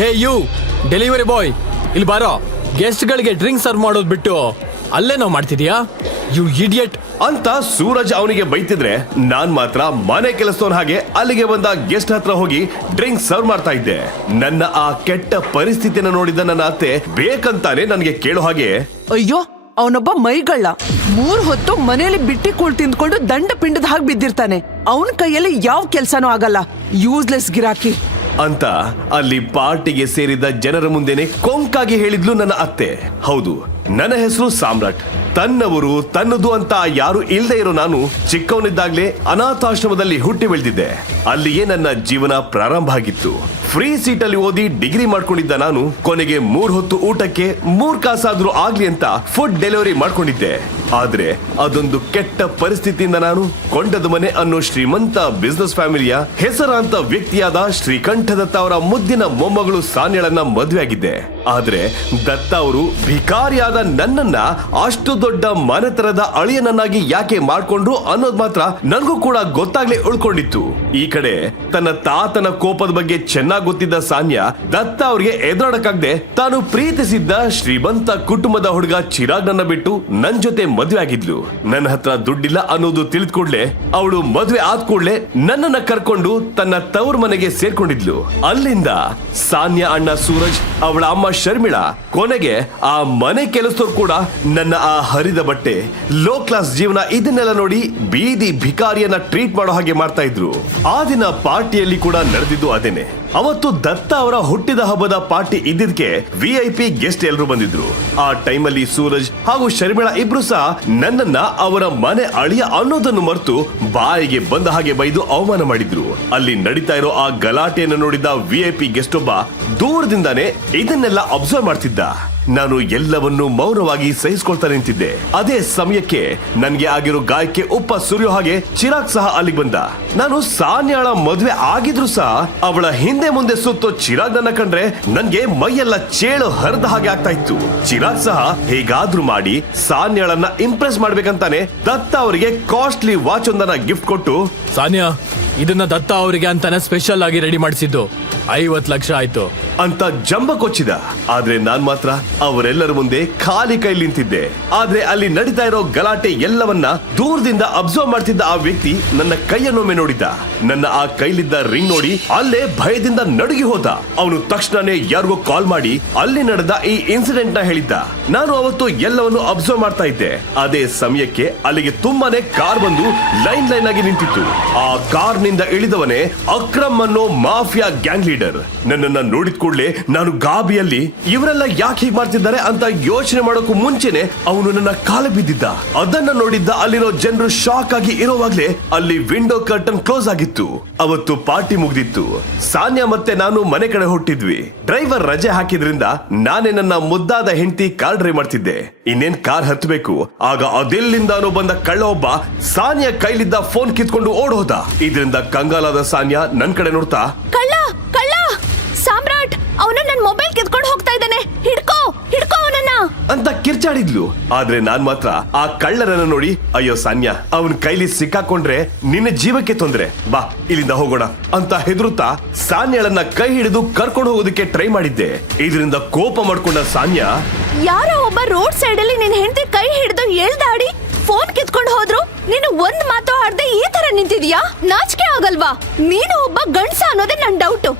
Hey you delivery boy, ಇಲ್ಲಿ ಬಾರೋ. Guest ಗಳಿಗೆ ಡ್ರಿಂಕ್ ಸರ್ವ್ ಮಾಡೋದ್ ಬಿಟ್ಟು ಅಲ್ಲೇ ನಾವು ಮಾಡ್ತಿದ್ಯಾ? ಯು ಇಡಿಯಟ್ ಅಂತ ಸೂರಜ್ ಅವನಿಗೆ ಬೈತಿದ್ರೆ ನಾನ್ ಮಾತ್ರ ಮನೆ ಕೆಲಸದವನ ಹಾಗೆ ಅಲ್ಲಿಗೆ ಬಂದ ಗೆಸ್ಟ್ ಹತ್ರ ಹೋಗಿ ಡ್ರಿಂಕ್ ಸರ್ವ್ ಮಾಡ್ತಾ ಇದ್ದೆ. ನನ್ನ ಆ ಕೆಟ್ಟ ಪರಿಸ್ಥಿತಿನ ನೋಡಿದ ನನ್ನ ಅತ್ತೆ ಬೇಕಂತಾನೆ ನನಗೆ ಕೇಳೋ ಹಾಗೆ, ಅಯ್ಯೋ ಅವನೊಬ್ಬ ಮೈಗಳ್ಳ, 3 ಹೊತ್ತು ಮನೆಯಲ್ಲಿ ಬಿಟ್ಟಿ ಕೂಳ್ ತಿಂದ್ಕೊಂಡು ದಂಡ ಪಿಂಡದ ಹಾಗೆ ಬಿದ್ದಿರ್ತಾನೆ. ಅವನ ಕೈಯಲ್ಲಿ ಯಾವ ಕೆಲ್ಸನೂ ಆಗಲ್ಲ, ಯೂಸ್ಲೆಸ್ ಗಿರಾಕಿ ಅಂತ ಅಲ್ಲಿ ಪಾರ್ಟಿಗೆ ಸೇರಿದ ಜನರ ಮುಂದೆನೆ ಕೊಂಕಾಗಿ ಹೇಳಿದ್ಲು ನನ್ನ ಅತ್ತೆ. ಹೌದು, ನನ್ನ ಹೆಸರು ಸಾಮ್ರಾಟ್. ತನ್ನವರು ತನ್ನದು ಅಂತ ಯಾರು ಇಲ್ಲದೆ ಇರೋ ನಾನು ಚಿಕ್ಕವನಿದ್ದಾಗ್ಲೇ ಅನಾಥಾಶ್ರಮದಲ್ಲಿ ಹುಟ್ಟಿ ಬೆಳೆದಿದ್ದೆ. ಅಲ್ಲಿಯೇ ನನ್ನ ಜೀವನ ಪ್ರಾರಂಭ ಆಗಿತ್ತು. ಫ್ರೀ ಸೀಟಲ್ಲಿ ಓದಿ ಡಿಗ್ರಿ ಮಾಡ್ಕೊಂಡಿದ್ದ ನಾನು ಕೊನೆಗೆ 3 ಹೊತ್ತು ಊಟಕ್ಕೆ 3 ಕಾಸಾದ್ರೂ ಆಗ್ಲಿ ಅಂತ ಫುಡ್ ಡೆಲಿವರಿ ಮಾಡ್ಕೊಂಡಿದ್ದೆ. ಆದ್ರೆ ಅದೊಂದು ಕೆಟ್ಟ ಪರಿಸ್ಥಿತಿಯಿಂದ ನಾನು ಕೊಂಡದ ಮನೆ ಅನ್ನೋ ಶ್ರೀಮಂತ ಬಿಸ್ನೆಸ್ ಫ್ಯಾಮಿಲಿಯ ಹೆಸರಾಂತ ವ್ಯಕ್ತಿಯಾದ ಶ್ರೀಕಂಠದತ್ತ ಅವರ ಮುದ್ದಿನ ಮೊಮ್ಮಗಳು ಸಾನ್ಯಳನ್ನ ಮದುವೆ ಆಗಿದ್ದೆ. ಆದ್ರೆ ದತ್ತ ಅವರು ಭಿಕಾರಿಯಾದ ನನ್ನನ್ನ ಅಷ್ಟು ದೊಡ್ಡ ಮನೆತರದ ಅಳಿಯನನ್ನಾಗಿ ಯಾಕೆ ಮಾಡ್ಕೊಂಡ್ರು ಅನ್ನೋದು ಮಾತ್ರ ನನಗೂ ಕೂಡ ಗೊತ್ತಾಗ್ಲೇ ಉಳ್ಕೊಂಡಿತ್ತು. ಈ ಕಡೆ ತನ್ನ ತಾತನ ಕೋಪದ ಬಗ್ಗೆ ಚೆನ್ನಾಗಿ ಗೊತ್ತಿದ್ದ ಸಾನ್ಯ ದತ್ತ ಅವರಿಗೆ ಎದುರಾಡಕ್ಕಾಗದೆ ತಾನು ಪ್ರೀತಿಸಿದ್ದ ಶ್ರೀಮಂತ ಕುಟುಂಬದ ಹುಡುಗ ಚಿರಾಗ್ನನ್ನ ಬಿಟ್ಟು ನನ್ ಜೊತೆ ಮದುವೆ ಆಗಿದ್ಲು. ನನ್ನ ಹತ್ರ ದುಡ್ಡಿಲ್ಲ ಅನ್ನೋದು ತಿಳಿದ ಕೂಡ್ಲೆ ಅವಳು ಮದುವೆ ಆದ ಕೂಡ್ಲೆ ನನ್ನನ್ನ ಕರ್ಕೊಂಡು ತನ್ನ ತವರು ಮನೆಗೆ ಸೇರ್ಕೊಂಡಿದ್ಲು. ಅಲ್ಲಿಂದ ಸಾನ್ಯ ಅಣ್ಣ ಸೂರಜ್, ಅವಳ ಅಮ್ಮ ಶರ್ಮಿಳಾ, ಕೊನೆಗೆ ಆ ಮನೆ ಕೆಲಸದವ್ರು ಕೂಡ ನನ್ನ ಆ ಹರಿದ ಬಟ್ಟೆ, ಲೋ ಕ್ಲಾಸ್ ಜೀವನ ಇದನ್ನೆಲ್ಲ ನೋಡಿ ಬೀದಿ ಭಿಕಾರಿಯನ್ನ ಟ್ರೀಟ್ ಮಾಡೋ ಹಾಗೆ ಮಾಡ್ತಾ ಇದ್ರು. ಆ ದಿನ ಪಾರ್ಟಿಯಲ್ಲಿ ಕೂಡ ನಡೆದಿದ್ದು ಅದೇನೆ. ಅವತ್ತು ದತ್ತ ಅವರ ಹುಟ್ಟಿದ ಹಬ್ಬದ ಪಾರ್ಟಿ ಇದ್ದಿದ್ಕೆ VIP ಗೆಸ್ಟ್ ಎಲ್ಲರೂ ಬಂದಿದ್ರು. ಆ ಟೈಮಲ್ಲಿ ಸೂರಜ್ ಹಾಗೂ ಶರ್ಮಿಳಾ ಇಬ್ರು ಸಹ ನನ್ನನ್ನ ಅವರ ಮನೆ ಅಳಿಯ ಅನ್ನೋದನ್ನು ಮರೆತು ಬಾಯಿಗೆ ಬಂದ ಹಾಗೆ ಬೈದು ಅವಮಾನ ಮಾಡಿದ್ರು. ಅಲ್ಲಿ ನಡೀತಾ ಇರೋ ಆ ಗಲಾಟೆಯನ್ನು ನೋಡಿದ VIP ಗೆಸ್ಟ್ ಒಬ್ಬ ದೂರದಿಂದಾನೇ ಇದನ್ನೆಲ್ಲ ಅಬ್ಸರ್ವ್ ಮಾಡ್ತಿದ್ದ. ನಾನು ಎಲ್ಲವನ್ನೂ ಮೌನವಾಗಿ ಸಹಿಸ್ಕೊಳ್ತಾ ನಿಂತಿದ್ದೆ. ಅದೇ ಸಮಯಕ್ಕೆ ನನ್ಗೆ ಆಗಿರೋ ಗಾಯಕ್ಕೆ ಉಪ್ಪ ಸುರಿಯೋ ಹಾಗೆ ಚಿರಾಗ್ ಸಹ ಅಲ್ಲಿಗೆ ಬಂದ. ನಾನು ಸಾನ್ಯಾಳ ಮದುವೆ ಆಗಿದ್ರು ಸಹ ಅವಳ ಹಿಂದೆ ಮುಂದೆ ಸುತ್ತೋ ಚಿರಾಗ್ ನನ್ನ ಕಂಡ್ರೆ ನನ್ಗೆ ಮೈಯೆಲ್ಲ ಚೇಳು ಹರಿದ ಹಾಗೆ ಆಗ್ತಾ ಇತ್ತು. ಚಿರಾಗ್ ಸಹ ಹೇಗಾದ್ರೂ ಮಾಡಿ ಸಾನ್ಯಾಳನ್ನ ಇಂಪ್ರೆಸ್ ಮಾಡ್ಬೇಕಂತಾನೆ ದತ್ತ ಅವರಿಗೆ ಕಾಸ್ಟ್ಲಿ ವಾಚ್ ಒಂದನ್ನ ಗಿಫ್ಟ್ ಕೊಟ್ಟು, ಸಾನ್ಯಾ, ಇದನ್ನ ದತ್ತ ಅವರಿಗೆ ಅಂತಾನೆ ಸ್ಪೆಷಲ್ ಆಗಿ ರೆಡಿ ಮಾಡಿಸಿದ್ದು, 50 ಲಕ್ಷ ಆಯ್ತು ಅಂತ ಜಂಬ ಕೊಚ್ಚಿದ. ಆದ್ರೆ ನಾನ್ ಮಾತ್ರ ಅವರೆಲ್ಲರ ಮುಂದೆ ಖಾಲಿ ಕೈ ನಿಂತಿದ್ದೆ. ಆದ್ರೆ ಅಲ್ಲಿ ನಡೀತಾ ಇರೋ ಗಲಾಟೆ ಎಲ್ಲವನ್ನ ದೂರದಿಂದ ಅಬ್ಸರ್ವ್ ಮಾಡ್ತಿದ್ದ ಆ ವ್ಯಕ್ತಿ ನನ್ನ ಕೈಯನ್ನೊಮ್ಮೆ ನೋಡಿದ್ದ. ನನ್ನ ಆ ಕೈಲಿದ್ದ ರಿಂಗ್ ನೋಡಿ ಅಲ್ಲೇ ಭಯದಿಂದ ನಡುಗಿ ಹೋದ. ಅವನು ತಕ್ಷಣನೇ ಯಾರಿಗೋ ಕಾಲ್ ಮಾಡಿ ಅಲ್ಲಿ ನಡೆದ ಈ ಇನ್ಸಿಡೆಂಟ್ ನ ಹೇಳಿದ್ದ. ನಾನು ಅವತ್ತು ಎಲ್ಲವನ್ನು ಅಬ್ಸರ್ವ್ ಮಾಡ್ತಾ ಇದ್ದೆ. ಅದೇ ಸಮಯಕ್ಕೆ ಅಲ್ಲಿಗೆ ತುಂಬಾನೇ ಕಾರ್ ಬಂದು ಲೈನ್ ಆಗಿ ನಿಂತಿತ್ತು. ಆ ಕಾರ್ ನಿಂದ ಇಳಿದವನೇ ಅಕ್ರಮ್ ಅನ್ನೋ ಮಾಫಿಯಾ ಗ್ಯಾಂಗ್ ಲೀಡರ್. ನನ್ನನ್ನ ನೋಡಿದ ಕೂಡಲೇ ನಾನು ಗಾಬಿಯಲ್ಲಿ ಇವರೆಲ್ಲ ಯಾಕೆ ಹೀಗೆ ಮಾಡ್ತಿದ್ದಾರೆ ಅಂತ ಯೋಚನೆ ಮಾಡೋಕ್ಕೂ ಮುಂಚೆನೆ ಅವನು ನನ್ನ ಕಾಲ ಬಿದ್ದಿದ್ದ. ಅದನ್ನ ನೋಡಿದ್ದ ಅಲ್ಲಿರೋ ಜನರು ಶಾಕ್ ಆಗಿ ಇರೋವಾಗ್ಲೇ ಅಲ್ಲಿ ವಿಂಡೋ ಕರ್ಟನ್ ಕ್ಲೋಸ್ ಆಗಿತ್ತು. ಅವತ್ತು ಪಾರ್ಟಿ ಮುಗ್ದಿತ್ತು. ಸಾನ್ಯಾ ಮತ್ತೆ ನಾನು ಮನೆ ಕಡೆ ಹೊಟ್ಟಿದ್ವಿ. ಡ್ರೈವರ್ ರಜೆ ಹಾಕಿದ್ರಿಂದ ನಾನೇ ನನ್ನ ಮುದ್ದಾದ ಹೆಂಡತಿ ಕಾರ್ ಡ್ರೈವ್ ಮಾಡ್ತಿದ್ದೆ. ಇನ್ನೇನ್ ಕಾರ್ ಹತ್ತಬೇಕು, ಆಗ ಅದೆಲ್ಲಿಂದಾನೋ ಬಂದ ಕಳ್ಳ ಒಬ್ಬ ಸಾನ್ಯಾ ಕೈಲಿದ್ದ ಫೋನ್ ಕಿತ್ಕೊಂಡು ಓಡೋದ. ಇದರಿಂದ ಕಂಗಾಲಾದ ಸಾನ್ಯಾ ನನ್ ಕಡೆ ನೋಡ್ತಾ, ಕಳ್ಳ ಕಳ್ಳ ಸಾಮ್ರಾಟ್, ಅವನು ನನ್ನ ಮೊಬೈಲ್ ಕಿತ್ಕೊಂಡು ಹೋಗ್ತಾ ಇದ್ದಾನೆ, ಹಿಡ್ಕೋ ಹಿಡ್ಕೋ ಅವನನ್ನ ಅಂತ ಕಿರ್ಚಾಡಿದ್ಲು. ಆದ್ರೆ ನಾನ್ ಮಾತ್ರ ಆ ಕಳ್ಳರನ್ನ ನೋಡಿ, ಅಯ್ಯೋ ಸಾನ್ಯಾ, ಅವನ್ ಕೈಲಿ ಸಿಕ್ಕಾಕೊಂಡ್ರೆ ನಿನ್ನ ಜೀವಕ್ಕೆ ತೊಂದ್ರೆ, ಬಾ ಇಲ್ಲಿಂದ ಹೋಗೋಣ ಅಂತ ಹೆದರುತ್ತಾ ಸಾನ್ಯಾಳನ್ನ ಕೈ ಹಿಡಿದು ಕರ್ಕೊಂಡು ಹೋಗೋದಕ್ಕೆ ಟ್ರೈ ಮಾಡಿದ್ದೆ. ಇದರಿಂದ ಕೋಪ ಮಾಡ್ಕೊಂಡ ಸಾನ್ಯಾ, ಯಾರೋ ಒಬ್ಬ ರೋಡ್ ಸೈಡ್ ಅಲ್ಲಿ ನಿನ್ ಹೆಂಡತಿ ಕೈ ಹಿಡಿದು ಎಳ್ದಾಡಿ ಫೋನ್ ಕಿತ್ಕೊಂಡು ಹೋದ್ರು, ನೀನು ಒಂದ್ ಮಾತು ಆಡ್ದೆ ಈ ತರ ನಿಂತಿದ್ಯಾ? ನಾಚಿಕೆ ಆಗಲ್ವಾ? ನೀನು ಒಬ್ಬ ಗಂಡ್ಸ ಅನ್ನೋದೇ ನನ್ ಡೌಟ್.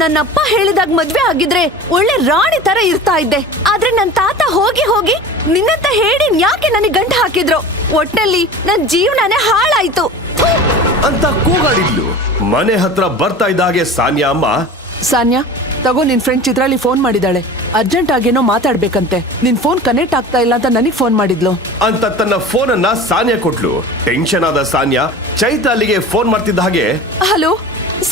ನನ್ನಪ್ಪ ಹೇಳಿದಾಗ ಮದ್ವೆ ಆಗಿದ್ರೆ ಒಳ್ಳೆ ರಾಣಿ ತರ ಇರ್ತಾ ಇದ್ದೆ. ಆದ್ರೆ ನನ್ ತಾತ ಹೋಗಿ ಹೋಗಿ ನಿನ್ನಂತ ಹೇಳಿ ಯಾಕೆ ನನಗೆ ಗಂಟು ಹಾಕಿದ್ರು? ಒಟ್ಟಲ್ಲಿ ನನ್ ಜೀವನನೇ ಹಾಳಾಯ್ತು ಅಂತ ಕೂಗಾಡಿದ್ಲು. ಮನೆ ಹತ್ರ ಬರ್ತಾ ಇದ್ದ ಹಾಗೆ ಸಾನ್ಯಾ ಅಮ್ಮ, ಸಾನ್ಯಾ ತಗೋ, ನಿನ್ ಫ್ರೆಂಡ್ ಚಿತ್ರಾಳಿ ಫೋನ್ ಮಾಡಿದಾಳೆ, ಅರ್ಜೆಂಟ್ ಆಗೇನೋ ಮಾತಾಡ್ಬೇಕಂತೆ, ನಿನ್ ಫೋನ್ ಕನೆಕ್ಟ್ ಆಗ್ತಾ ಇಲ್ಲ ಅಂತ ನನಗ್ ಫೋನ್ ಮಾಡಿದ್ಲು ಅಂತ ತನ್ನ ಫೋನ್ ಅನ್ನ ಸಾನ್ಯಾ ಕೊಟ್ಲು. ಟೆನ್ಷನ್ ಆದ ಸಾನ್ಯಾ ಚೈತಾಲಿಗೆ ಫೋನ್ ಮಾಡ್ತಿದ್ದ ಹಾಗೆ, ಹಲೋ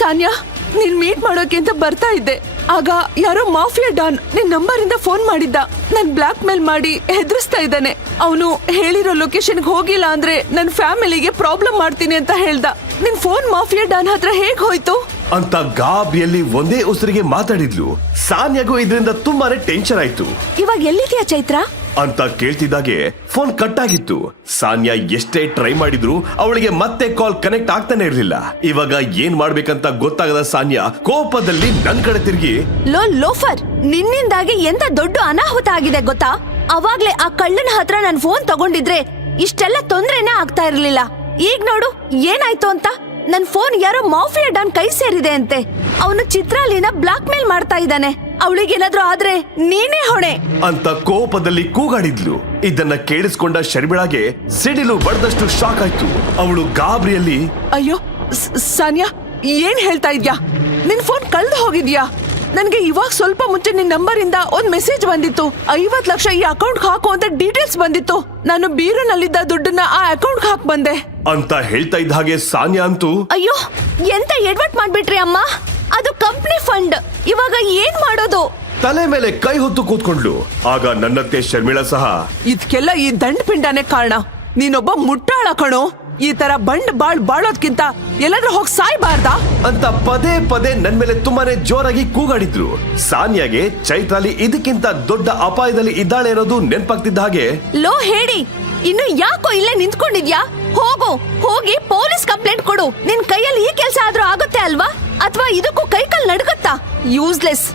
ಸಾನ್ಯಾ, ನೀನ್ ಮೀಟ್ ಮಾಡೋಕೆ ಅಂತ ಬರ್ತಾ ಇದ್ದೆ. ಆಗ ಯಾರೋ ಮಾಫಿಯಾ ಡಾನ್ ನಿನ್ ನಂಬರ್ ಇಂದ ಫೋನ್ ಮಾಡಿದ್ದ. ನನ್ ಬ್ಲಾಕ್ ಮೇಲ್ ಮಾಡಿ ಹೆದರ್ಸ್ತಾ ಇದ್ದಾನೆ. ಅವನು ಹೇಳಿರೋ ಲೊಕೇಶನ್ಗೆ ಹೋಗಿಲ್ಲ ಅಂದ್ರೆ ನನ್ ಫ್ಯಾಮಿಲಿಗೆ ಪ್ರಾಬ್ಲಮ್ ಮಾಡ್ತೀನಿ ಅಂತ ಹೇಳ್ದ. ನಿನ್ ಫೋನ್ ಮಾಫಿಯಾ ಡಾನ್ ಹತ್ರ ಹೇಗ್ ಹೋಯ್ತು ಅಂತ ಗಾಬರಿಯಲ್ಲಿ ಒಂದೇ ಉಸಿರಿಗೆ ಮಾತಾಡಿದ್ಲು. ಸಾನ್ಯಾಗೂ ಇದರಿಂದ ತುಂಬಾನೇ ಟೆನ್ಷನ್ ಆಯ್ತು. ಇವಾಗ ಎಲ್ಲಿದ್ಯಾ ಚೈತ್ರ? ಅಂತ ಕೇಳ್ತಿದ್ದಾಗೆ ಫೋನ್ ಕಟ್ ಆಗಿತ್ತು. ಸಾನ್ಯಾ ಎಷ್ಟೇ ಟ್ರೈ ಮಾಡಿದ್ರು ಅವಳಿಗೆ ಮತ್ತೆ ಕಾಲ್ ಕನೆಕ್ಟ್ ಆಗ್ತಾನೆ ಇರ್ಲಿಲ್ಲ. ಇವಾಗ ಏನ್ ಮಾಡ್ಬೇಕಂತ ಗೊತ್ತಾಗದ ಸಾನ್ಯಾ ಕೋಪದಲ್ಲಿ ನನ್ ಕಡೆ ತಿರುಗಿ, ಲೋಫರ್, ನಿನ್ನಿಂದಾಗಿ ಎಂತ ದೊಡ್ಡ ಅನಾಹುತ ಆಗಿದೆ ಗೊತ್ತಾ? ಅವಾಗ್ಲೇ ಆ ಕಳ್ಳನ ಹತ್ರ ನನ್ ಫೋನ್ ತಗೊಂಡಿದ್ರೆ ಇಷ್ಟೆಲ್ಲ ತೊಂದ್ರೆನೇ ಆಗ್ತಾ ಇರ್ಲಿಲ್ಲ. ಈಗ ನೋಡು ಏನಾಯ್ತು ಅಂತ. ನನ್ ಫೋನ್ ಯಾರೋ ಮಾಫಿಯಾ ಡಾನ್ ಕೈ ಸೇರಿದೆ ಅಂತೆ. ಅವನು ಚಿತ್ರಾಲಿನ ಬ್ಲಾಕ್ ಮೇಲ್ ಮಾಡ್ತಾ ಇದ್ದಾನೆ. ಅವಳಿಗೇನಾದ್ರೂ ಆದ್ರೆ ನೀನೇ ಹೊಣೆ ಅಂತ ಕೋಪದಲ್ಲಿ ಕೂಗಾಡಿದ್ಲು. ಇದನ್ನ ಕೇಳಿಸ್ಕೊಂಡ ಶರ್ಮಿಳಾಗೆ ಸಿಡಿಲು ಬಡ್ದಷ್ಟು ಶಾಕ್ ಆಯ್ತು. ಅವಳು ಗಾಬರಿಯಲ್ಲಿ, ಅಯ್ಯೋ ಸಾನ್ಯಾ, ಏನ್ ಹೇಳ್ತಾ ಇದ್ಯಾ? ನಿನ್ ಫೋನ್ ಕಳ್ದು ಹೋಗಿದ್ಯಾ? ನನ್ಗೆ ಇವಾಗ ಸ್ವಲ್ಪ ಮುಂಚೆ ನಿನ್ ನಂಬರ್ ಇಂದ ಒಂದ್ ಮೆಸೇಜ್ ಬಂದಿತ್ತು. 50 ಲಕ್ಷ ಈ ಅಕೌಂಟ್ ಹಾಕು ಅಂತ ಡೀಟೇಲ್ಸ್ ಬಂದಿತ್ತು. ನಾನು ಬೀರುನಲ್ಲಿದ್ದ ದುಡ್ಡನ್ನ ಆ ಅಕೌಂಟ್ ಹಾಕ್ ಬಂದೆ ಅಂತ ಹೇಳ್ತಾ ಇದ್ದ ಹಾಗೆ ಸಾನ್ಯಾ ಅಂತೂ, ಅಯ್ಯೋ ಎಂತ ಎಡ್ವರ್ಟ್ ಮಾಡ್ಬಿಟ್ರಿ ಅಮ್ಮ. ಅದು ಕಂಪ್ನಿ ಫಂಡ್. ಇವಾಗ ಏನ್ ಮಾಡೋದು? ತಲೆ ಮೇಲೆ ಕೈ ಹೊತ್ತು ಕೂತ್ಕೊಂಡ್ಲು. ಆಗ ನನ್ನತ್ತೆ ಶರ್ಮಿಳಾ ಸಹ, ಇದ್ಕೆಲ್ಲ ಈ ದಂಡ ಪಿಂಡಾನೆ ಕಾರಣ. ನೀನೊಬ್ಬ ಮುಟ್ಟಾಳ ಕಣೋ. ಈ ತರ ಬಂಡ್ ಬಾಳೋದ್ಕಿಂತ ಎಲ್ಲಾದ್ರೂ ಹೋಗಿ ಸಾಯ್ಬಾರ್ದಾ ಅಂತ ಪದೇ ಪದೇ ನನ್ ಮೇಲೆ ತುಂಬಾನೇ ಜೋರಾಗಿ ಕೂಗಾಡಿದ್ರು. ಸಾನ್ಯಾಗೆ ಚೈತ್ರಾಲಿ ಇದಕ್ಕಿಂತ ದೊಡ್ಡ ಅಪಾಯದಲ್ಲಿ ಇದ್ದಾಳೆ ಅನ್ನೋದು ನೆನ್ಪಾಗ್ತಿದ್ದ ಹಾಗೆ, ಲೋ ಹೇಳಿ, ಇನ್ನು ಯಾಕೋ ಇಲ್ಲೇ ನಿಂತ್ಕೊಂಡಿದ್ಯಾ? ಹೋಗಿ ಪೊಲೀಸ್ ಕಂಪ್ಲೇಂಟ್ ಕೊಡು. ನಿನ್ ಕೈಯಲ್ಲಿ ಈ ಕೆಲಸ ಆದ್ರೂ ಆಗುತ್ತೆ ಅಲ್ವಾ? ಅಥವಾ ಇದಕ್ಕೂ ಕೈಕಾಲ್ ನಡುಗತ್ತಾ? ಯೂಸ್ಲೆಸ್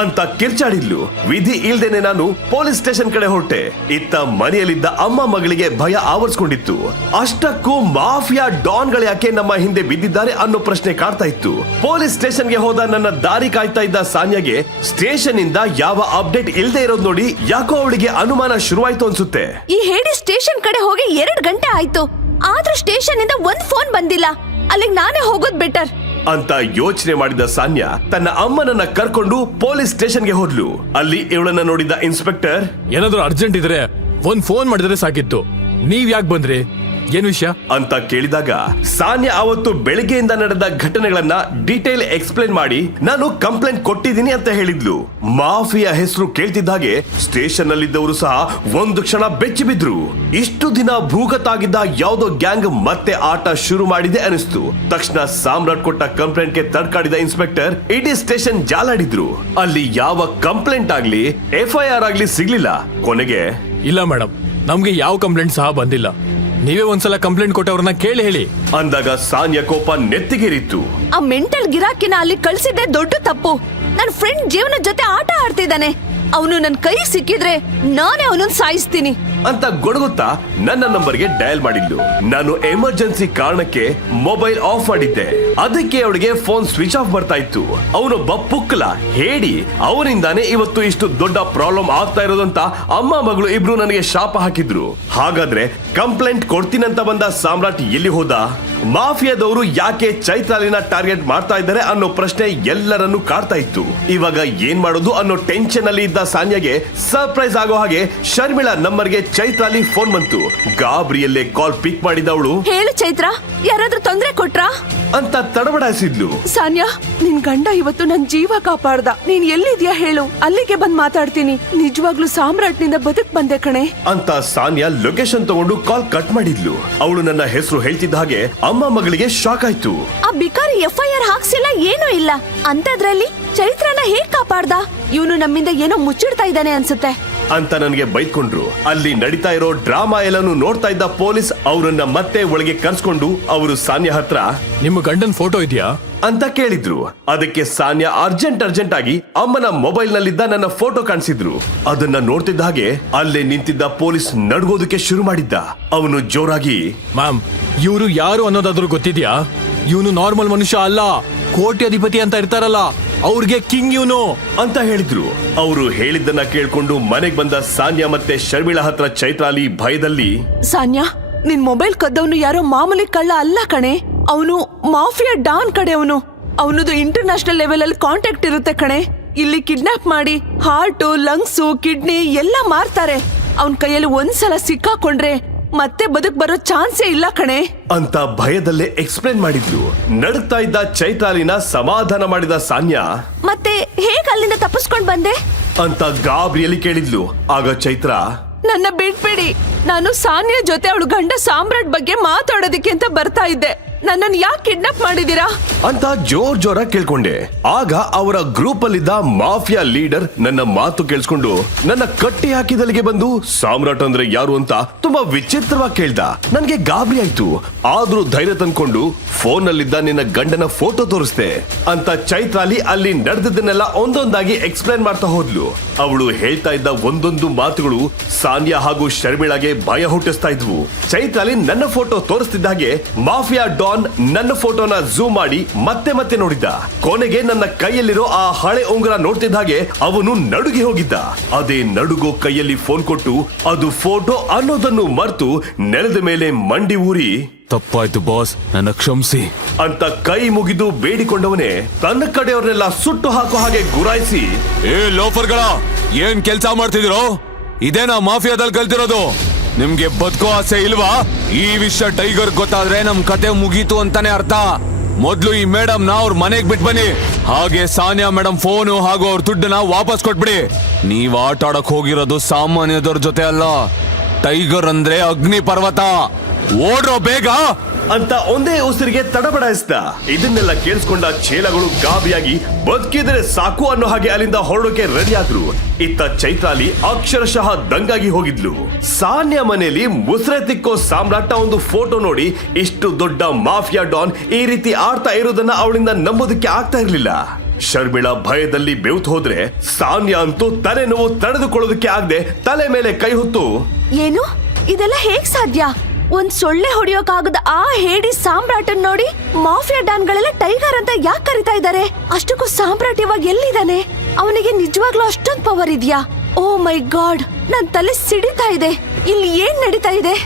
ಅಂತ ಕಿರ್ಚಾಡಿದ್ಲು. ವಿಧಿ ಇಲ್ದೇನೆ ನಾನು ಪೊಲೀಸ್ ಸ್ಟೇಷನ್ ಕಡೆ ಹೊರಟೆ. ಇತ್ತ ಮನೆಯಲ್ಲಿದ್ದ ಅಮ್ಮ ಮಗಳಿಗೆ ಭಯ ಆವರಿಸ್ಕೊಂಡಿತ್ತು. ಅಷ್ಟಕ್ಕೂ ಮಾಫಿಯಾ ಡಾನ್ಗಳು ಯಾಕೆ ನಮ್ಮ ಹಿಂದೆ ಬಿದ್ದಿದ್ದಾರೆ ಅನ್ನೋ ಪ್ರಶ್ನೆ ಕಾಡ್ತಾ ಇತ್ತು. ಪೊಲೀಸ್ ಸ್ಟೇಷನ್ಗೆ ಹೋದ ನನ್ನ ದಾರಿ ಕಾಯ್ತಾ ಇದ್ದ ಸಾನ್ಯಾಗೆ ಸ್ಟೇಷನ್ ಇಂದ ಯಾವ ಅಪ್ಡೇಟ್ ಇಲ್ದೇ ಇರೋದ್ ನೋಡಿ ಯಾಕೋ ಅವಳಿಗೆ ಅನುಮಾನ ಶುರುವಾಯ್ತು ಅನ್ಸುತ್ತೆ. ಈ ಹೇಳಿ ಸ್ಟೇಷನ್ ಕಡೆ ಹೋಗಿ 2 ಗಂಟೆ ಆಯ್ತು, ಆದ್ರೂ ಸ್ಟೇಷನ್ ಇಂದ ಒಂದ್ ಫೋನ್ ಬಂದಿಲ್ಲ. ಅಲ್ಲಿಗೆ ನಾನೇ ಹೋಗೋದ್ ಬೆಟರ್ ಅಂತ ಯೋಚನೆ ಮಾಡಿದ ಸಾನ್ಯಾ ತನ್ನ ಅಮ್ಮನನ್ನ ಕರ್ಕೊಂಡು ಪೊಲೀಸ್ ಸ್ಟೇಷನ್ಗೆ ಹೋದ್ಲು. ಅಲ್ಲಿ ಇವಳನ್ನ ನೋಡಿದ ಇನ್ಸ್ಪೆಕ್ಟರ್, ಏನಾದ್ರೂ ಅರ್ಜೆಂಟ್ ಇದ್ರೆ ಒಂದ್ ಫೋನ್ ಮಾಡಿದ್ರೆ ಸಾಕಿತ್ತು, ನೀವ್ ಯಾಕೆ ಬಂದ್ರಿ, ಏನ್ ವಿಷಯ ಅಂತ ಕೇಳಿದಾಗ ಸಾನ್ಯಾ ಅವತ್ತು ಬೆಳಿಗ್ಗೆಯಿಂದ ನಡೆದ ಘಟನೆಗಳನ್ನ ಡೀಟೇಲ್ ಎಕ್ಸ್ಪ್ಲೇನ್ ಮಾಡಿ ನಾನು ಕಂಪ್ಲೇಂಟ್ ಕೊಟ್ಟಿದ್ದೀನಿ ಅಂತ ಹೇಳಿದ್ಲು. ಮಾಫಿಯಾ ಹೆಸರು ಕೇಳ್ತಿದ್ದಾಗೆ ಸ್ಟೇಷನ್ ನಲ್ಲಿದ್ದವರು ಸಹ ಒಂದು ಕ್ಷಣ ಬೆಚ್ಚಿ ಬಿದ್ರು. ಇಷ್ಟು ದಿನ ಭೂಗತಾಗಿದ್ದ ಯಾವುದೋ ಗ್ಯಾಂಗ್ ಮತ್ತೆ ಆಟ ಶುರು ಮಾಡಿದೆ ಅನಿಸ್ತು. ತಕ್ಷಣ ಸಾಮ್ರಾಟ್ ಕೊಟ್ಟ ಕಂಪ್ಲೇಂಟ್ಗೆ ತಡ್ಕಾಡಿದ ಇನ್ಸ್ಪೆಕ್ಟರ್ ಇಡೀ ಸ್ಟೇಷನ್ ಜಾಲಾಡಿದ್ರು. ಅಲ್ಲಿ ಯಾವ ಕಂಪ್ಲೇಂಟ್ ಆಗ್ಲಿ FIR ಆಗ್ಲಿ ಸಿಗ್ಲಿಲ್ಲ. ಕೊನೆಗೆ, ಇಲ್ಲ ಮೇಡಮ್, ನಮ್ಗೆ ಯಾವ ಕಂಪ್ಲೇಂಟ್ ಸಹ ಬಂದಿಲ್ಲ, ನೀವೇ ಒಂದ್ಸಲ ಕಂಪ್ಲೇಂಟ್ ಕೊಟ್ಟವ್ರನ್ನ ಕೇಳಿ ಹೇಳಿ ಅಂದಾಗ ಸಾನ್ಯಾ ಕೋಪ ನೆತ್ತಿಗೇರಿತ್ತು. ಆ ಮೆಂಟಲ್ ಗಿರಾಕಿನ ಅಲ್ಲಿ ಕಳ್ಸಿದ್ದೆ ದೊಡ್ಡ ತಪ್ಪು. ನನ್ನ ಫ್ರೆಂಡ್ ಜೀವನ ಜೊತೆ ಆಟ ಆಡ್ತಿದ್ದಾನೆ. ಅವನು ನನ್ನ ಕೈ ಸಿಕ್ಕಿದ್ರೆ ನಾನೇ ಅವನನ್ನ ಸಾಯಿಸ್ತೀನಿ ಅಂತ ಗೊಡಗುತ್ತಾ ನನ್ನ ನಂಬರ್ಗೆ ಡಯಲ್ ಮಾಡಿದ್ಲು. ನಾನು ಎಮರ್ಜೆನ್ಸಿ ಕಾರಣಕ್ಕೆ ಮೊಬೈಲ್ ಆಫ್ ಮಾಡಿದ್ದೆ. ಅದಕ್ಕೆ ಅವಳಿಗೆ ಫೋನ್ ಸ್ವಿಚ್ ಆಫ್ ಬರ್ತಾ ಇತ್ತು. ಅವನೊಬ್ಬ ಪುಕ್ಕಲ ಹೇಳಿ, ಅವನಿಂದಾನೇ ಇವತ್ತು ಇಷ್ಟು ದೊಡ್ಡ ಪ್ರಾಬ್ಲಮ್ ಆಗ್ತಾ ಇರೋದಂತ ಅಮ್ಮ ಮಗಳು ಇಬ್ರು ನನಗೆ ಶಾಪ ಹಾಕಿದ್ರು. ಹಾಗಾದ್ರೆ ಕಂಪ್ಲೇಂಟ್ ಕೊಡ್ತೀನಂತ ಬಂದ ಸಾಮ್ರಾಟ್ ಎಲ್ಲಿ ಹೋದ? ಮಾಫಿಯಾದವರು ಯಾಕೆ ಚೈತ್ರಾಲಿನ ಟಾರ್ಗೆಟ್ ಮಾಡ್ತಾ ಇದ್ದಾರೆ ಅನ್ನೋ ಪ್ರಶ್ನೆ ಎಲ್ಲರನ್ನು ಕಾಡ್ತಾ ಇತ್ತು. ಇವಾಗ ಏನ್ ಮಾಡೋದು ಅನ್ನೋ ಟೆನ್ಷನ್ ಅಲ್ಲಿ ಇದ್ದ ಸಾನ್ಯಾಗೆ ಸರ್ಪ್ರೈಸ್ ಆಗೋ ಹಾಗೆ ಶರ್ಮಿಳಾ ನಂಬರ್ಗೆ ಚೈತ್ರಾಲಿ ಫೋನ್ ಬಂತು. ಗಾಬರಿಯಲ್ಲೇ ಕಾಲ್ ಪಿಕ್ ಮಾಡಿದವಳು, ಹೇಳು ಚೈತ್ರ, ಯಾರಾದ್ರೂ ತೊಂದ್ರೆ ಕೊಟ್ರಾ ಅಂತ ತಡಬಡಾಯಿಸಿದ್ಲು. ಸಾನ್ಯಾ, ನಿನ್ ಗಂಡ ಇವತ್ತು ನನ್ ಜೀವ ಕಾಪಾಡ್ದ. ನೀನ್ ಎಲ್ಲಿದ್ಯಾ ಹೇಳು, ಅಲ್ಲಿಗೆ ಬಂದ್ ಮಾತಾಡ್ತೀನಿ. ನಿಜವಾಗ್ಲೂ ಸಾಮ್ರಾಟ್ ನಿಂದ ಬದುಕ್ ಬಂದೆ ಕಣೆ ಅಂತ ಸಾನ್ಯಾ ಲೊಕೇಶನ್ ತಗೊಂಡು ಕಾಲ್ ಕಟ್ ಮಾಡಿದ್ಲು. ಅವಳು ನನ್ನ ಹೆಸರು ಹೇಳ್ತಿದ್ದ ಹಾಗೆ ಅಮ್ಮ ಮಗಳಿಗೆ ಶಾಕ್ ಆಯ್ತು. ಆ ಬಿಕಾರಿ FIR ಹಾಕ್ಸಿಲ್ಲ, ಏನೂ ಇಲ್ಲ ಅಂತದ್ರಲ್ಲಿ ಚೈತ್ರನ ಹೇಗ್ ಕಾಪಾಡ್ದ? ಇವನು ನಮ್ಮಿಂದ ಏನೋ ಮುಚ್ಚಿಡ್ತಾ ಇದ್ದಾನೆ ಅನ್ಸುತ್ತೆ ಅಂತ ನನಗೆ ಬೈದ್ಕೊಂಡ್ರು. ಅಲ್ಲಿ ನಡೀತಾ ಇರೋ ಡ್ರಾಮಾ ಎಲ್ಲಾನು ನೋಡ್ತಾ ಇದ್ದ ಪೊಲೀಸ್ ಅವರನ್ನ ಮತ್ತೆ ಒಳಗೆ ಕರ್ಸ್ಕೊಂಡು ಅವರು ಸಾನ್ಯಾ ಹತ್ರ, ನಿಮ್ಮ ಗಂಡನ್ ಫೋಟೋ ಇದೆಯಾ ಅಂತ ಕೇಳಿದ್ರು. ಅದಕ್ಕೆ ಸಾನ್ಯಾ ಅರ್ಜೆಂಟ್ ಆಗಿ ಅಮ್ಮನ ಮೊಬೈಲ್ ನಲ್ಲಿದ್ದ ನನ್ನ ಫೋಟೋ ಕಾಣಿಸಿದ್ರು. ಅದನ್ನ ನೋಡ್ತಿದ್ದ ಹಾಗೆ ಅಲ್ಲೇ ನಿಂತಿದ್ದ ಪೊಲೀಸ್ ನಡ್ಗೋದಕ್ಕೆ ಶುರು ಮಾಡಿದ್ದ. ಅವನು ಜೋರಾಗಿ, ಮ್ಯಾಮ್, ಇವರು ಯಾರು ಅನ್ನೋದಾದ್ರೂ ಗೊತ್ತಿದ್ಯಾ? ಇವನು ನಾರ್ಮಲ್ ಮನುಷ್ಯ ಅಲ್ಲ, ಕೋಟ್ಯಾಧಿಪತಿ ಅಂತ ಇರ್ತಾರಲ್ಲ ಅವ್ರಿಗೆ ಕಿಂಗ್ ಇವನು ಅಂತ ಹೇಳಿದ್ರು. ಅವರು ಹೇಳಿದ್ದನ್ನ ಕೇಳ್ಕೊಂಡು ಮನೆಗ್ ಬಂದ ಸಾನ್ಯಾ ಮತ್ತೆ ಶರ್ಮಿಳಾ ಹತ್ರ ಚೈತ್ರಾಲಿ ಭಯದಲ್ಲಿ, ಸಾನ್ಯಾ, ನಿನ್ ಮೊಬೈಲ್ ಕದ್ದವನು ಯಾರೋ ಮಾಮೂಲಿ ಕಳ್ಳ ಅಲ್ಲ ಕಣೆ. ಅವನು ಮಾಫಿಯಾ ಡಾನ್ ಕಡೆ. ಅವನದು ಇಂಟರ್ನ್ಯಾಷನಲ್ ಲೆವೆಲ್ ಅಲ್ಲಿ ಕಾಂಟ್ಯಾಕ್ಟ್ ಇರುತ್ತೆ ಕಣೆ. ಇಲ್ಲಿ ಕಿಡ್ನಾಪ್ ಮಾಡಿ ಹಾರ್ಟ್, ಲಂಗ್ಸ್, ಕಿಡ್ನಿ ಎಲ್ಲ ಮಾರ್ತಾರೆ. ಅವನ್ ಕೈಯಲ್ಲಿ ಒಂದ್ಸಲ ಸಿಕ್ಕಾಕೊಂಡ್ರೆ ಮತ್ತೆ ಬದುಕ್ ಬರೋ ಚಾನ್ಸೇ ಇಲ್ಲ ಕಣೆ ಅಂತ ಭಯದಲ್ಲೇ ಎಕ್ಸ್ಪ್ಲೇನ್ ಮಾಡಿದ್ಲು. ನಡುತ್ತಾ ಇದ್ದ ಚೈತ್ರಾಲಿನ ಸಮಾಧಾನ ಮಾಡಿದ ಸಾನ್ಯಾ, ಮತ್ತೆ ಹೇಗ್ ಅಲ್ಲಿಂದ ತಪ್ಪಿಸ್ಕೊಂಡ್ ಬಂದೆ ಅಂತ ಗಾಬರಿಯಲ್ಲಿ ಕೇಳಿದ್ಲು. ಆಗ ಚೈತ್ರ, ನನ್ನ ಬಿಟ್ಬಿಡಿ, ನಾನು ಸಾನ್ಯಾ ಜೊತೆ ಅವಳು ಗಂಡ ಸಾಮ್ರಾಟ್ ಬಗ್ಗೆ ಮಾತಾಡೋದಕ್ಕೆ ಅಂತ ಬರ್ತಾ ಇದ್ದೆ. ನನ್ನನ್ನು ಯಾಕೆ ಕಿಡ್ನಾಪ್ ಮಾಡಿದೀರಾ? ಅಂತ ಜೋರ ಕೇಳ್ಕೊಂಡೆ. ಆಗ ಅವರ ಗ್ರೂಪ್ ಅಲ್ಲಿದ್ದ ಮಾಫಿಯಾ ಲೀಡರ್ ನನ್ನ ಮಾತು ಕೇಳಿಸ್ಕೊಂಡು ನನ್ನ ಕಟ್ಟಿ ಹಾಕಿದಲ್ಲಿಗೆ ಬಂದು ಸಾಮ್ರಾಟ್ ಅಂದ್ರೆ ಯಾರು ಅಂತ ತುಂಬಾ ವಿಚಿತ್ರವಾಗಿ ಕೇಳ್ದ. ನನ್ಗೆ ಗಾಬರಿ ಆಯ್ತು. ಆದ್ರೂ ಧೈರ್ಯ ತಂದ್ಕೊಂಡು ಫೋನ್ ನಲ್ಲಿದ್ದ ನಿನ್ನ ಗಂಡನ ಫೋಟೋ ತೋರಿಸ್ದೆ ಅಂತ ಚೈತ್ರಾಲಿ ಅಲ್ಲಿ ನಡೆದನ್ನೆಲ್ಲ ಒಂದೊಂದಾಗಿ ಎಕ್ಸ್ಪ್ಲೈನ್ ಮಾಡ್ತಾ ಹೋದ್ಲು. ಅವಳು ಹೇಳ್ತಾ ಇದ್ದ ಒಂದೊಂದು ಮಾತುಗಳು ಸಾನ್ಯಾ ಹಾಗೂ ಶರ್ಮಿಳಾಗೆ ಭಯ ಹುಟ್ಟಿಸ್ತಾ ಇದ್ವು. ಚೈತ್ರಾಲಿ ನನ್ನ ಫೋಟೋ ತೋರಿಸ್ತಿದ್ದ ಹಾಗೆ ಮಾಫಿಯಾ ಡಾನ್ ನನ್ನ ಫೋಟೋನ ಝೂಮ್ ಮಾಡಿ ಮತ್ತೆ ಮತ್ತೆ ನೋಡಿದ್ದ. ಕೊನೆಗೆ ನನ್ನ ಕೈಯಲ್ಲಿರೋ ಆ ಹಳೆ ಉಂಗುರ ನೋಡ್ತಿದ್ದ ಹಾಗೆ ಅವನು ನಡುಗಿ ಹೋಗಿದ್ದ. ಅದೇ ನಡುಗೋ ಕೈಯಲ್ಲಿ ಫೋನ್ ಕೊಟ್ಟು ಅದು ಫೋಟೋ ಅನ್ನೋದನ್ನು ಮರೆತು ನೆಲದ ಮೇಲೆ ಮಂಡಿ ಊರಿ, ತಪ್ಪಾಯ್ತು ಬಾಸ್, ನನ್ನ ಕ್ಷಮಿಸಿ ಅಂತ ಕೈ ಮುಗಿದು ಬೇಡಿಕೊಂಡವನೇ ತನ್ನ ಕಡೆಯವ್ರನ್ನೆಲ್ಲ ಸುಟ್ಟು ಹಾಕೋ ಹಾಗೆ ಗುರಾಯಿಸಿ, ಏ ಲೋಫರ್ಗಳ, ಏನ್ ಕೆಲ್ಸ ಮಾಡ್ತಿದಿರೋ? ಇದೇನಾ ಮಾಫಿಯಾದಲ್ಲಿ ಕಲ್ತಿರೋದು? ನಿಮ್ಗೆ ಬದುಕೋ ಆಸೆ ಇಲ್ವಾ? ಈ ವಿಷಯ ಟೈಗರ್ ಗೊತ್ತಾದ್ರೆ ನಮ್ ಕತೆ ಮುಗೀತು ಅಂತಾನೆ ಅರ್ಥ. ಮೊದ್ಲು ಈ ಮೇಡಮ್ ನ ಅವ್ರ ಮನೆಗ್ ಬಿಟ್ ಬನ್ನಿ. ಹಾಗೆ ಸಾನಿಯಾ ಮೇಡಮ್ ಫೋನು ಹಾಗೂ ಅವ್ರ ದುಡ್ಡನ್ನ ವಾಪಸ್ ಕೊಟ್ಬಿಡಿ. ನೀವ್ ಆಟ ಆಡಕ್ ಹೋಗಿರೋದು ಸಾಮಾನ್ಯದವ್ರ ಜೊತೆ ಅಲ್ಲ, ಟೈಗರ್ ಅಂದ್ರೆ ಅಗ್ನಿ ಪರ್ವತ. ಓಡ್ರೋ ಬೇಗ ಅಂತ ಒಂದೇ ಉಸಿರಿಗೆ ತಡಬಡಾಯಿಸ್ದ. ಇದನ್ನೆಲ್ಲ ಕೇಳಿಸ್ಕೊಂಡ ಚೇಲಗಳು ಗಾಬರಿಯಾಗಿ ಬದುಕಿದ್ರೆ ಸಾಕು ಅನ್ನೋ ಹಾಗೆ ಅಲ್ಲಿಂದ ಹೊರಡೋಕೆ ರೆಡಿ ಆದ್ರು. ಇತ್ತ ಚೈತ್ರಾಲಿ ಅಕ್ಷರಶಃ ದಂಗಾಗಿ ಹೋಗಿದ್ಲು. ಸಾನ್ಯಾ ಮನೆಯಲ್ಲಿ ಮುಸ್ರೆ ತಿಕ್ಕೋ ಸಾಮ್ರಾಟ ಒಂದು ಫೋಟೋ ನೋಡಿ ಇಷ್ಟು ದೊಡ್ಡ ಮಾಫಿಯಾ ಡಾನ್ ಈ ರೀತಿ ಆಡ್ತಾ ಇರೋದನ್ನ ಅವಳಿಂದ ನಂಬೋದಕ್ಕೆ ಆಗ್ತಾ ಇರ್ಲಿಲ್ಲ. ಶರ್ಮಿಳಾ ಭಯದಲ್ಲಿ ಬೆವ್ತು ಹೋದ್ರೆ ಸಾನ್ಯಾ ಅಂತೂ ತಲೆ ನೋವು ತಡೆದುಕೊಳ್ಳೋದಕ್ಕೆ ಆಗದೆ ತಲೆ ಮೇಲೆ ಕೈ ಹೊತ್ತು, ಏನು ಇದೆಲ್ಲ ಹೇಗ್ ಸಾಧ್ಯ? ಒಂದ್ ಸೊಳ್ಳೆ ಹೊಡಿಯೋಕಾಗದ ಆ ಹೇಡಿ ಸಾಮ್ರಾಟನ್ ನೋಡಿ ಮಾಫಿಯಾ ಡಾನ್ಗಳೆಲ್ಲ ಟೈಗರ್ ಅಂತ ಯಾಕೆ ಕರಿತಾ ಇದ್ದಾರೆ? ಅಷ್ಟಕ್ಕೂ ಸಾಮ್ರಾಟ್ ಇವಾಗ ಎಲ್ಲಿದ್ದಾನೆ? ಅವನಿಗೆ ನಿಜವಾಗ್ಲೂ ಅಷ್ಟೊಂದ್ ಪವರ್ ಇದೆಯಾ? ಓ ಮೈ ಗಾಡ್, ನನ್ ತಲೆ ಸಿಡಿತಾ ಇದೆ. ಇಲ್ಲಿ ಏನ್ ನಡೀತಾ ಇದೆ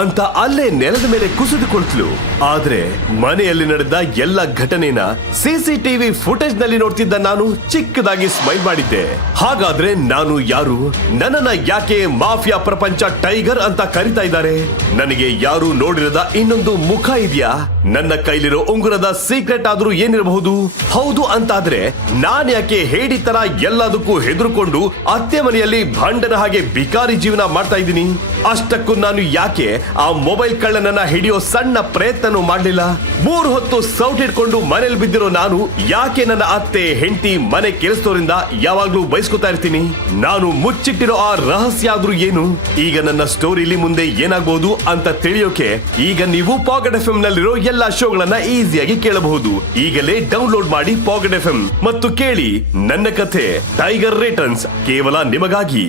ಅಂತ ಅಲ್ಲೇ ನೆಲದ ಮೇಲೆ ಕುಸಿದುಕೊಳ್ತಲು. ಆದ್ರೆ ಮನೆಯಲ್ಲಿ ನಡೆದ ಎಲ್ಲ ಘಟನೆನ ಸಿಸಿಟಿವಿ ಫುಟೇಜ್ ನಲ್ಲಿ ನೋಡ್ತಿದ್ದ ನಾನು ಚಿಕ್ಕದಾಗಿ ಸ್ಮೈಲ್ ಮಾಡಿದ್ದೆ. ಹಾಗಾದ್ರೆ ನಾನು ಯಾರು? ನನ್ನನ್ನ ಯಾಕೆ ಮಾಫಿಯಾ ಪ್ರಪಂಚ ಟೈಗರ್ ಅಂತ ಕರಿತಾ ಇದ್ದಾರೆ? ನನಗೆ ಯಾರು ನೋಡಿರದ ಇನ್ನೊಂದು ಮುಖ ಇದೆಯಾ? ನನ್ನ ಕೈಲಿರೋ ಉಂಗುರದ ಸೀಕ್ರೆಟ್ ಆದ್ರೂ ಏನಿರಬಹುದು? ಹೌದು ಅಂತಾದ್ರೆ ನಾನ್ ಯಾಕೆ ಹೇಡಿ ತರ ಎಲ್ಲದಕ್ಕೂ ಹೆದರ್ಕೊಂಡು ಅತ್ತೆ ಮನೆಯಲ್ಲಿ ಭಂಡನ ಹಾಗೆ ಬಿಕಾರಿ ಜೀವನ ಮಾಡ್ತಾ ಇದ್ದೀನಿ? ಅಷ್ಟಕ್ಕೂ ನಾನು ಯಾಕೆ ಆ ಮೊಬೈಲ್ ಕಳ್ಳನನ್ನ ಹಿಡಿಯೋ ಸಣ್ಣ ಪ್ರಯತ್ನನೂ ಮಾಡ್ಲಿಲ್ಲ? 3 ಹೊತ್ತು ಸೌಟಿಡ್ಕೊಂಡು ಮನೇಲಿ ಬಿದ್ದಿರೋ ನಾನು ಯಾಕೆ ನನ್ನ ಅತ್ತೆ ಹೆಂಡತಿ ಮನೆ ಕೆಲಸದವರಿಂದ ಯಾವಾಗ್ಲೂ ಬಯಸ್ಕೊತಾ ಇರ್ತೀನಿ? ನಾನು ಮುಚ್ಚಿಟ್ಟಿರೋ ಆ ರಹಸ್ಯ ಆದ್ರೂ ಏನು? ಈಗ ನನ್ನ ಸ್ಟೋರಿಲಿ ಮುಂದೆ ಏನಾಗಬಹುದು ಅಂತ ತಿಳಿಯೋಕೆ ಈಗ ನೀವು ಪಾಕೆಟ್ ಎಫ್ಎಂ ನಲ್ಲಿರೋ ಎಲ್ಲಾ ಶೋಗಳನ್ನ ಈಸಿಯಾಗಿ ಕೇಳಬಹುದು. ಈಗಲೇ ಡೌನ್ಲೋಡ್ ಮಾಡಿ ಪಾಕೆಟ್ ಎಫ್ಎಂ ಮತ್ತು ಕೇಳಿ ನನ್ನ ಕಥೆ ಟೈಗರ್ ರಿಟರ್ನ್ಸ್ ಕೇವಲ ನಿಮಗಾಗಿ.